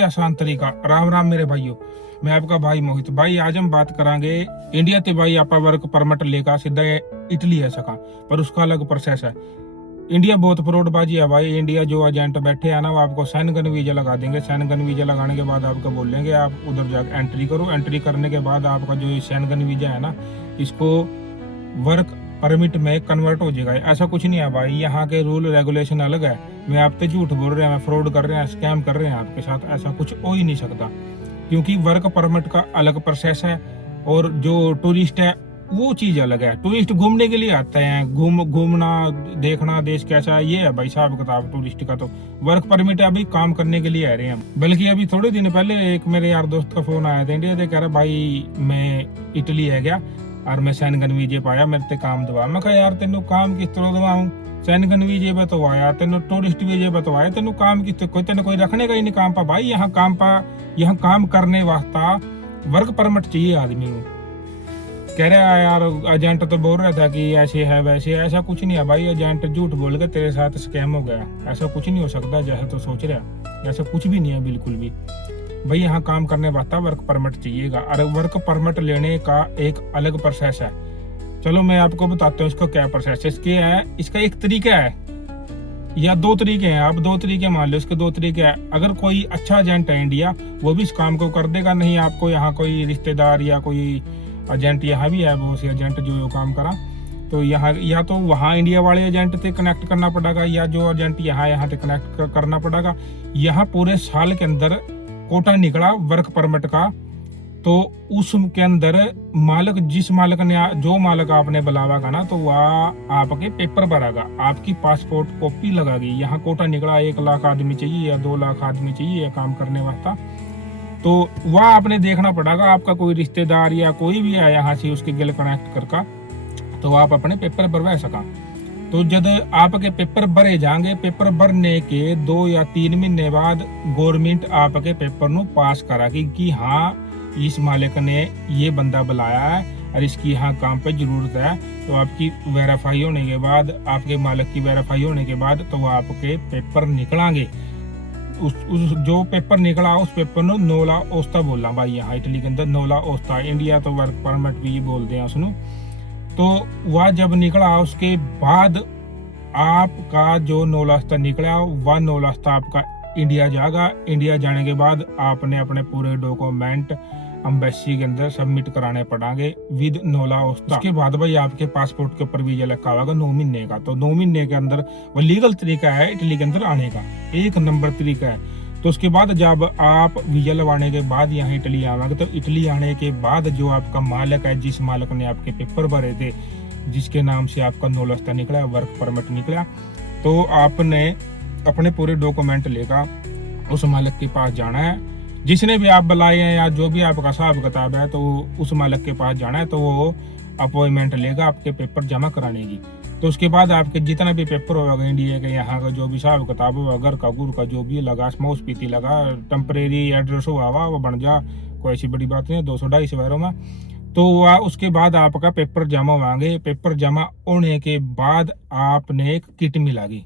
आसान तरीका। राम राम मेरे भाइयों, मैं आपका भाई मोहित। भाई आज हम बात करांगे इंडिया ते भाई आपा वर्क परमिट लेकर सीधा इटली है सका, पर उसका अलग प्रोसेस है। इंडिया बहुत फ्रॉडबाजी है भाई। इंडिया जो एजेंट बैठे हैं ना, वो आपको शैनगन वीजा लगा देंगे। शैनगन वीजा लगाने के बाद आपको बोलेंगे आप उधर जाकर एंट्री करो। एंट्री करने के बाद आपका जो शैनगन वीजा है ना, इसको वर्क परमिट में कन्वर्ट हो जाएगा। ऐसा कुछ नहीं है भाई, यहाँ के रूल रेगुलेशन अलग है। मैं आप पे झूठ बोल रहे हैं, मैं फ्रॉड कर रहे हैं, स्कैम कर रहे हैं आपके साथ, ऐसा कुछ हो ही नहीं सकता। क्योंकि वर्क परमिट का अलग प्रोसेस है और जो टूरिस्ट है वो चीज अलग है। टूरिस्ट घूमने के लिए आते हैं, घूमना देखना देश कैसा है, ये है भाई साहब किताब टूरिस्ट का। तो वर्क परमिट है अभी काम करने के लिए आ रहे हैं। बल्कि अभी थोड़े दिन पहले एक मेरे यार दोस्त का फोन आया था इंडिया से, कह रहा भाई मैं इटली है गया और मैं शैनगन वीजे पाया, मेरे ते काम दवा। मैं कहा यार तेनों काम किस तरह दवाऊं? शैनगन वीजे बतवाया, तेनों टूरिस्ट वीजे बतवाया, तेनों काम किस कोई तेने कोई रखने का ही नहीं काम पा भाई। यहाँ काम करने वास्ता वर्क परमिट चाहिए आदमी को। कह रहा है यार एजेंट तो बोल रहा था कि ऐसे है वैसे है। ऐसा कुछ नहीं है भाई, एजेंट झूठ बोल के तेरे साथ स्कैम हो गया। ऐसा कुछ नहीं हो सकता जैसे तो सोच रहा, ऐसा कुछ भी नहीं है बिल्कुल भी। भाई यहाँ काम करने वास्ता वर्क परमिट चाहिएगा और वर्क परमिट लेने का एक अलग प्रोसेस है। चलो मैं आपको बताता हूँ इसका क्या प्रोसेस है। इसका एक तरीका है या दो तरीके हैं, आप दो तरीके मान लो। इसके दो तरीके हैं। अगर कोई अच्छा एजेंट है इंडिया, वो भी इस काम को कर देगा। नहीं आपको यहाँ कोई रिश्तेदार या कोई एजेंट यहाँ भी है, वो से एजेंट जो काम करा, तो यहाँ या तो वहाँ इंडिया वाले एजेंट से कनेक्ट करना पड़ेगा, या जो एजेंट यहाँ से कनेक्ट करना पड़ेगा। यहाँ पूरे साल के अंदर कोटा निकला वर्क परमिट का, तो उसके अंदर मालिक जिस मालिक ने जो मालिक आपने बुलावा का ना, तो वह आपके पेपर भरागा, आपकी पासपोर्ट कॉपी लगागी। यहाँ कोटा निकला 1 लाख आदमी चाहिए या 2 लाख आदमी चाहिए काम करने वास्ता, तो वह आपने देखना पड़ेगा। आपका कोई रिश्तेदार या कोई भी है यहाँ से उसके गिल कनेक्ट करका, तो आप अपने पेपर भरवा सका। तो जब आपके पेपर भरे जाएंगे, पेपर भरने के 2 या 3 महीने बाद गवर्नमेंट आपके पेपर नु पास करागी कि हाँ इस मालिक ने ये बंदा बुलाया है और इसकी यहाँ काम पे जरूरत है। तो आपकी वेरीफाई होने के बाद, आपके मालिक की वेरीफाई होने के बाद, तो वो आपके पेपर निकलांगे। उस जो पेपर निकला उस पेपर नु नोला ओस्ता बोलना भाई यहाँ इटली के अंदर नोला ओस्ता। इंडिया तो वर्क परमिट भी बोलते हैं उसनु। तो वह जब निकला उसके बाद आपका जो नोलास्ता निकला, वह नोलास्ता आपका इंडिया जाएगा। इंडिया जाने के बाद आपने अपने पूरे डॉक्यूमेंट एम्बेसी के अंदर सबमिट कराने पड़ेंगे विद नोला ओस्ता। उसके बाद भाई आपके पासपोर्ट के ऊपर वीजा लगा होगा 9 महीने का। तो 9 महीने के अंदर वो लीगल तरीका है इटली के अंदर आने का, 1 नंबर तरीका है। तो उसके बाद जब आप वीजा लगवाने के बाद यहाँ इटली आवागे, तो इटली आने के बाद जो आपका मालिक है, जिस मालिक ने आपके पेपर भरे थे, जिसके नाम से आपका नोलास्ता निकला, वर्क परमिट निकला, तो आपने अपने पूरे डॉक्यूमेंट लेकर उस मालिक के पास जाना है। जिसने भी आप बुलाए हैं या जो भी आपका हिसाब किताब है, तो उस मालिक के पास जाना है। तो वो अपॉइंटमेंट लेगा आपके पेपर जमा कराने की। तो उसके बाद आपके जितना भी पेपर होगा इंडिया के, यहाँ का जो भी हिसाब किताब होगा, घर का गुर का जो भी लगा, स्मोस पीती लगा, टेम्परेरी एड्रेस हुआ वो बन जा, कोई ऐसी बड़ी बात नहीं है, 200-250 वारों में। तो उसके बाद आपका पेपर जमा होंगे। पेपर जमा होने के बाद आपने एक किट मिलागी।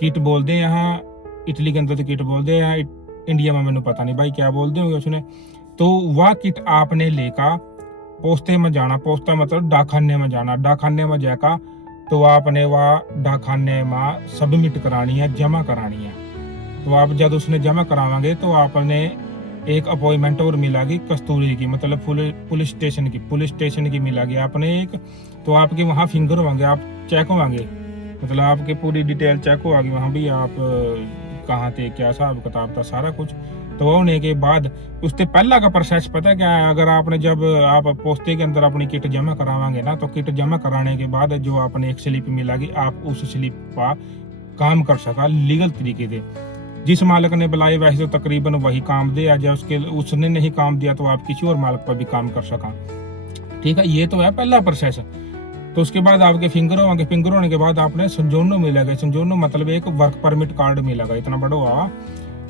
किट बोलते हैं यहाँ इटली के अंदर, तो किट बोलते हैं, इंडिया में मैंने पता नहीं भाई क्या बोलते होंगे उसने। तो वह किट आपने लेकर पोस्ते में जाना। पोस्ता मतलब डाकखाने में जाना। डाकखाने में जाकर तो आपने वह डाकखाने में सबमिट करानी है, जमा करानी है। तो आप जब उसने जमा करावांगे तो आपने एक अपॉइंटमेंट और मिलेगी कस्तूरी की, मतलब पुलिस स्टेशन की मिलेगी आपने एक। तो आपके वहाँ फिंगर होंगे, आप चेक होंगे, मतलब आपकी पूरी डिटेल चेक होगी वहाँ भी, आप कहाँ थे, क्या हिसाब किताब था, सारा कुछ। तो होने के बाद उससे पहला का प्रोसेस पता क्या है? अगर आपने जब आप पोस्ते के अंदर अपनी किट जमा करावांगे ना, तो किट जमा कराने के बाद जो आपने एक स्लिप मिलेगी, आप उस स्लिप पर काम कर सका लीगल तरीके से। जिस मालिक ने बुलाए वैसे तो तकरीबन वही काम दे, या जब उसने नहीं काम दिया तो आप किसी और मालिक पर भी काम कर सका। ठीक है, ये तो है पहला प्रोसेस। तो उसके बाद आपके फिंगर होंगे। फिंगर होने के बाद आपने संजोनो मिलेगा। संजोनो मतलब एक वर्क परमिट कार्ड मिलेगा, इतना बड़ा हुआ।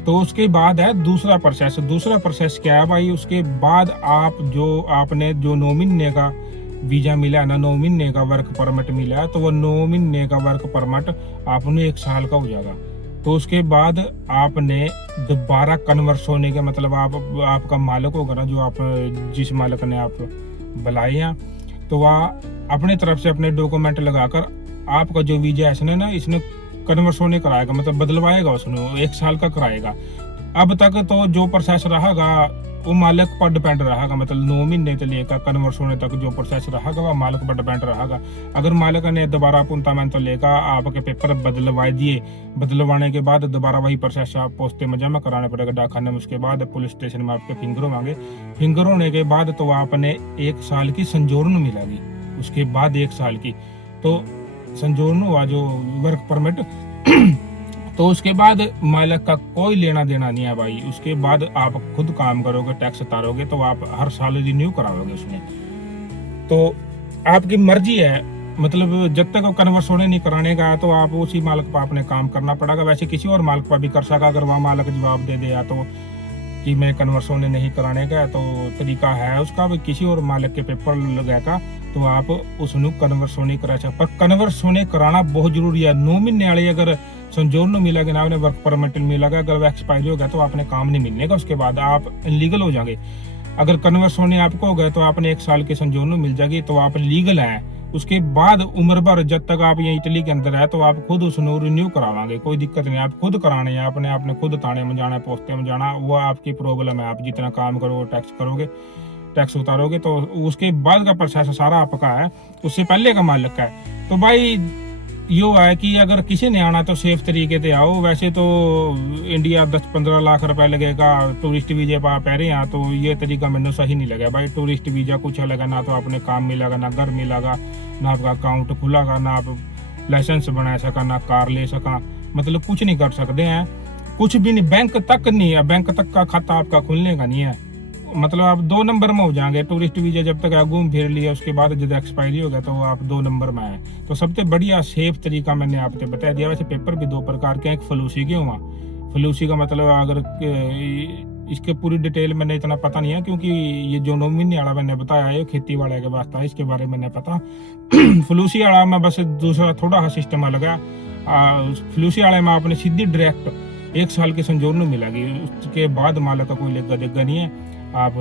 तो उसके बाद है दूसरा प्रोसेस। दूसरा प्रोसेस क्या है भाई? उसके बाद आपने जो 9 महीने का वीजा मिला ना, 9 महीने का वर्क परमिट मिला, तो वो 9 महीने का वर्क परमिट आपने 1 साल का हो जाएगा। तो उसके बाद आपने दोबारा कन्वर्स होने के मतलब आपका मालिक होगा ना, जो आप जिस मालिक ने आप बुलाए हैं, तो वह अपने तरफ से अपने डॉक्यूमेंट लगाकर आपका जो वीजा है इसने कन्वर्स होने कराएगा, मतलब बदलवाएगा, उसने 1 साल का कराएगा। अब तक तो जो प्रोसेस रहेगा वो मालिक पर डिपेंड रहेगा, मतलब 9 महीने से लेकर कन्वर्स होने तक जो प्रोसेस रहेगा वह मालिक पर डिपेंड रहेगा। अगर मालिक ने दोबारा पुंतामेंट लेकर आपके पेपर बदलवा दिए, बदलवाने के बाद दोबारा वही प्रोसेस आप पोस्टे में जमा कराने पड़ेगा डाकखाने में, उसके बाद पुलिस स्टेशन में आपके फिंगर होंगे। फिंगर होने के बाद तो आपने 1 साल की संजोर्न मिलेगी, उसके बाद 1 साल की तो संजोर्न हुआ जो वर्क परमिट तो उसके बाद मालिक का कोई लेना देना नहीं है भाई। उसके बाद आप खुद काम करोगे, टैक्स उतारोगे, तो आप हर साल रिन्यू कराओगे उसमें, तो आपकी मर्जी है। मतलब जब तक कन्वर्स होने नहीं कराने का तो आप उसी मालिक पर आपने काम करना पड़ेगा। वैसे किसी और मालिक पर भी कर सका, अगर वह मालिक जवाब दे दिया तो कि मैं कन्वर्स होने नहीं कराने का, तो तरीका है उसका भी किसी और मालिक के पेपर लगाएगा तो आप उसਨੂੰ कन्वर्स होने करा सकते। पर कन्वर्स होने कराना बहुत जरूरी है। 9 महीने वाले अगर संजोर्न मिलेगा ना, आपने वर्क परमिट मिलेगा, अगर वो एक्सपायरी हो गया तो आपने काम नहीं मिलने का, उसके बाद आप इलीगल हो जाएंगे। अगर कन्वर्स होने आपको हो गए तो आपने 1 साल के संजोर्न मिल जाएगी, तो आप लीगल हैं। उसके बाद उम्र भर जब तक आप ये इटली के अंदर है तो आप खुद उसको रिन्यू करावांगे, कोई दिक्कत नहीं। आप खुद कराने हैं, आपने खुद थाने में जाना है, पोस्टे में जाना, वो आपकी प्रॉब्लम है। आप जितना काम करोगे, टैक्स करोगे, टैक्स उतारोगे, तो उसके बाद का प्रोसेस सारा आपका है, उससे पहले का मालिक का है। तो भाई यो है कि अगर किसी ने आना तो सेफ तरीके से आओ। वैसे तो इंडिया 10-15 लाख रुपए लगेगा टूरिस्ट वीजे पर आप रहे हैं, तो ये तरीका मैंने सही नहीं लगा भाई। टूरिस्ट वीजा कुछ अलग है, ना तो आपने काम मिलेगा, ना घर मिलेगा, ना आपका अकाउंट खुलेगा, ना आप लाइसेंस बना सका, ना कार ले सका, मतलब कुछ नहीं कर सकते हैं, कुछ भी नहीं। बैंक तक नहीं है, बैंक तक का खाता आपका खुलने का नहीं है, मतलब आप 2 नंबर में हो जाएंगे। टूरिस्ट वीजा जब तक घूम फिर लिया, उसके बाद जब एक्सपायरी हो गया तो आप 2 नंबर में आए। तो सबसे बढ़िया सेफ तरीका मैंने आपको बता दिया। वैसे पेपर भी 2 प्रकार के हैं, एक फलूसी के हुआ। फलूसी का मतलब अगर इसके पूरी डिटेल मैंने इतना पता नहीं है, क्योंकि ये जो 9 महीने वाला मैंने बताया है खेती वाले के वास्ता है, इसके बारे में नहीं पता। फलूसी वाला में बस दूसरा थोड़ा सा सिस्टम अलग है। फलूसी वाले में आपने सीधी डायरेक्ट 1 साल के संजोर्न मिलेगी, उसके बाद मालिक का कोई लेगा देगा नहीं है। आप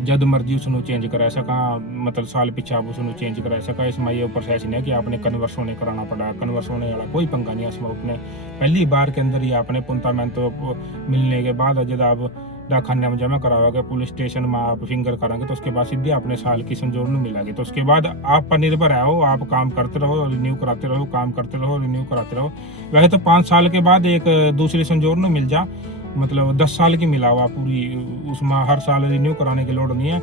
जद मर्जी उसको चेंज करा सका, मतलब साल पीछे आप उसको चेंज करा सका। इसमें ये प्रोसेस नहीं है कि आपने कन्वर्स होने कराना पड़ा। कन्वर्स होने वाला कोई पंगा नहीं है इसमें। अपने पहली बार के अंदर ही आपने पुंतामेंट मिलने के बाद जब आप डाकखाने में जमा कराओगे, पुलिस स्टेशन में आप फिंगर कराएंगे, तो उसके बाद सीधे अपने साल की संजोर्न मिलेगी। तो उसके बाद आप पर निर्भर है, हो आप काम करते रहो, रिन्यू कराते रहो, काम करते रहो, रिन्यू कराते रहो। वैसे तो 5 साल के बाद एक दूसरी संजोर्न मिल जा, मतलब 10 साल की मिला हुआ पूरी, उसमें हर साल रिन्यू कराने की लोड नहीं है।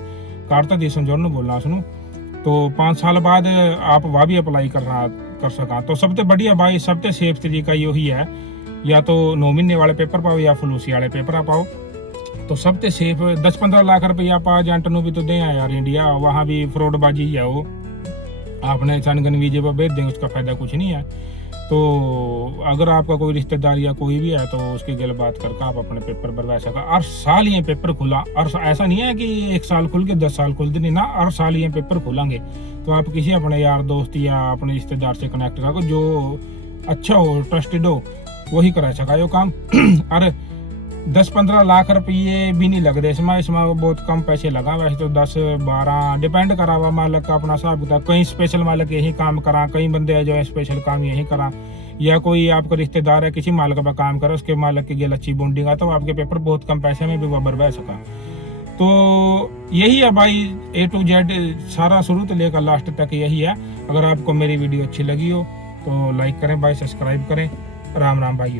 कार्ता दी संजोर्न बोलना सुनो, तो 5 साल बाद आप वह भी अप्लाई कर सका। तो सबसे बढ़िया भाई, सबसे सेफ तरीका यही है, या तो 9 महीने वाले पेपर पाओ या फलूसी वाले पेपर पाओ, तो सबसे सेफ। 10-15 लाख रुपया पा एजेंट भी तो दे यार इंडिया, वहाँ भी फ्रॉडबाजी है। वो आपने सनगन वीजे पर भेज देंगे, उसका फायदा कुछ नहीं है। तो अगर आपका कोई रिश्तेदार या कोई भी है तो उसके गल बात करके आप अपने पेपर भरवा सका। हर साल ये पेपर खुला, और ऐसा नहीं है कि 1 साल खुल के 10 साल खुलते नहीं ना, हर साल ये पेपर खुलेंगे। तो आप किसी अपने यार दोस्त या अपने रिश्तेदार से कनेक्ट करो, जो अच्छा हो, ट्रस्टेड हो, वही करा सका यो काम। और 10-15 लाख रुपये भी नहीं लग रहे इसमें बहुत कम पैसे लगा। वैसे तो 10-12 डिपेंड करा हुआ मालिक का अपना हिसाब किताब। कहीं स्पेशल मालिक यही काम करा, कई बंदे है जो स्पेशल काम यही करा, या कोई आपका रिश्तेदार है किसी मालिक पर काम करे, उसके मालिक की गेल अच्छी बॉन्डिंग है, तो आपके पेपर बहुत कम पैसे में भी भरवा सका। तो यही है भाई, A to Z सारा शुरू से लेकर लास्ट तक यही है। अगर आपको मेरी वीडियो अच्छी लगी हो तो लाइक करें भाई, सब्सक्राइब करें। राम राम भाई।